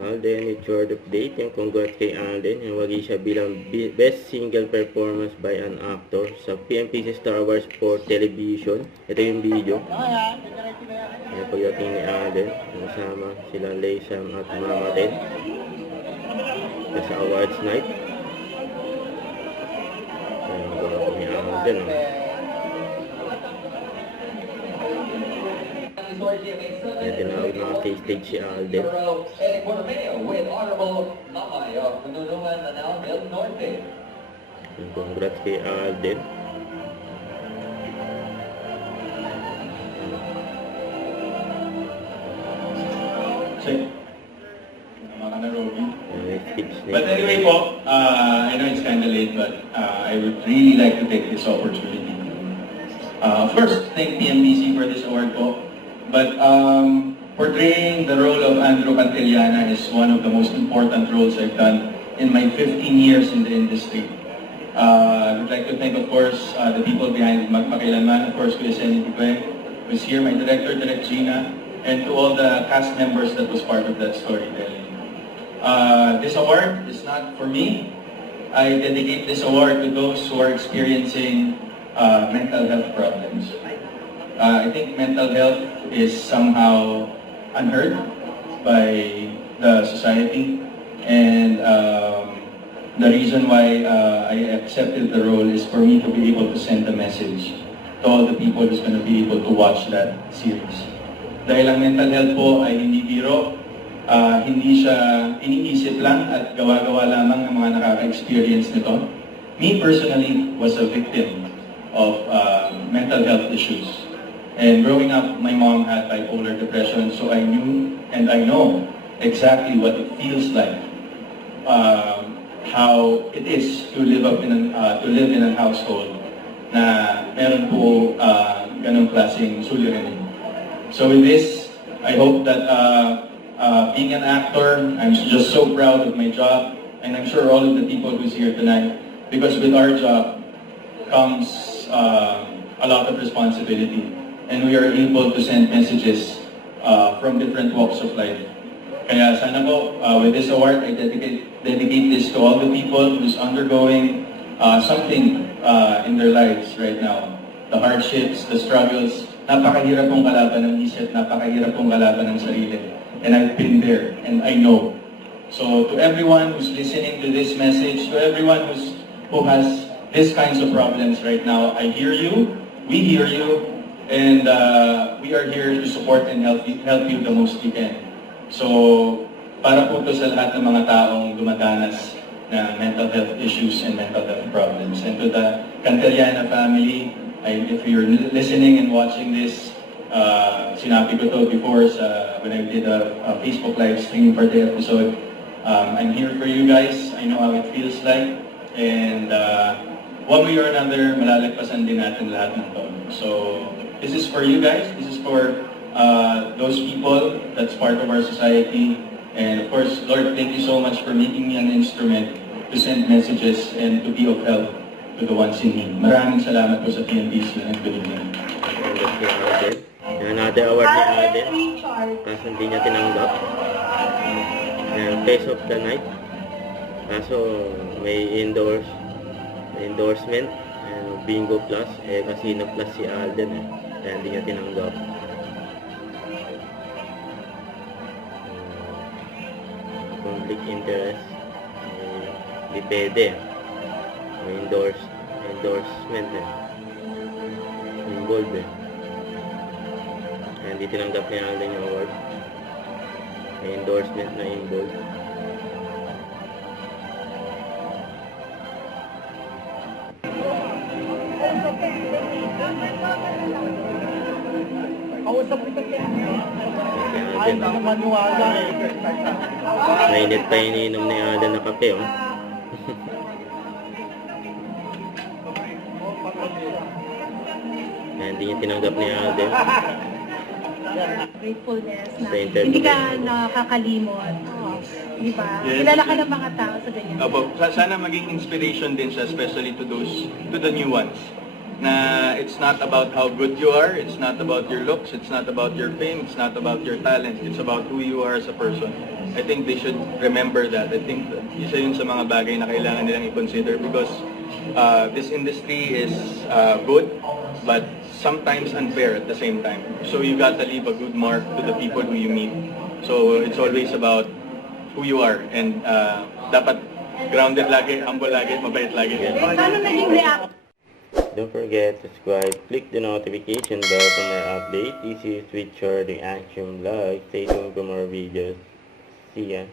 Alden with short update. Yung congrats kay Alden. Yung wagi siya bilang Best Single Performance by an Actor sa PMPC Star Awards for Television. Ito yung video. Yung pagdating ni Alden. Kasama sila Leisam at Mama Ted. Ito sa awards night. Yung gwapo ni Alden. Yan, tinawag mga stage si Alden. Congrats kay Alden. But anyway po, I know it's kind of late, but I would really like to take this opportunity. First, thank PMBC for this award po. But portraying the role of Andrew Cantillana is one of the most important roles I've done in my 15 years in the industry. I would like to thank, of course, the people behind Magpakailanman, of course, Kuya Senny Tigwe, who's here, my director, Direk Gina, and to all the cast members that was part of that storytelling. This award is not for me. I dedicate this award to those who are experiencing mental health problems. I think mental health is somehow unheard by the society, and the reason why I accepted the role is for me to be able to send a message to all the people who's going to be able to watch that series. Dahil ang mental health po ay hindi biro, hindi siya iniisip lang at gawa-gawa lamang ng mga nakaka-experience nito. Me personally was a victim of mental health issues. And growing up, my mom had bipolar depression, so I knew and I know exactly what it feels like, how it is to live in a household na meron po ganong klaseng suliranin. So with this, I hope that being an actor, I'm just so proud of my job, and I'm sure all of the people who's here tonight, because with our job comes a lot of responsibility, and we are able to send messages from different walks of life. Kaya sana po, with this award, I dedicate this to all the people who's undergoing something in their lives right now. The hardships, the struggles, napakahirap pong kalaban ng isip, napakahirap pong kalaban ng sarili. And I've been there, and I know. So to everyone who's listening to this message, to everyone who has these kinds of problems right now, I hear you, we hear you, and we are here to support and help you the most we can. So para po to sa lahat ng mga taong dumadanas na mental health issues and mental health problems. And to the Cantillana family, if you're listening and watching this, sinabi ko to before when I did a Facebook live stream for the episode. I'm here for you guys. I know how it feels like. And one way or another, malalagpasan din natin lahat ng to. So this is for you guys. This is for those people that's part of our society. And of course, Lord, thank you so much for making me an instrument to send messages and to be of help to the ones in need. Maraming salamat po sa TNBC and good evening. Another award ni Alden. Kaso hindi niya tinanggap. Face of the night. Kaso may endorsement. Bingo plus. Casino plus si Alden. Kaya hindi niya tinanggap. Conflict interest. Hindi pwede. May endorsement involved Kaya hindi tinanggap ni Alden yung award. May endorsement na involved. Mainit pa iniinom ni Alden na kape, oh. Kaya hindi niya tinanggap ni Alden. Gratefulness na hindi ka nakakalimot. Di ba? Yes. Kilala ka ng mga tao sa ganyan. Sana maging inspiration din siya, especially to the new ones. na it's not about how good you are, it's not about your looks, it's not about your fame, it's not about your talent, it's about who you are as a person. I think they should remember that. I think isa yun sa mga bagay na kailangan nilang i-consider because this industry is good, but sometimes unfair at the same time. So you got to leave a good mark to the people who you meet. So it's always about who you are and dapat grounded lagi, humble lagi, mabait lagi. Paano naging react? Don't forget to subscribe, click the notification bell for more updates. This is Richard the Action Vlog. Stay tuned for more videos. See ya.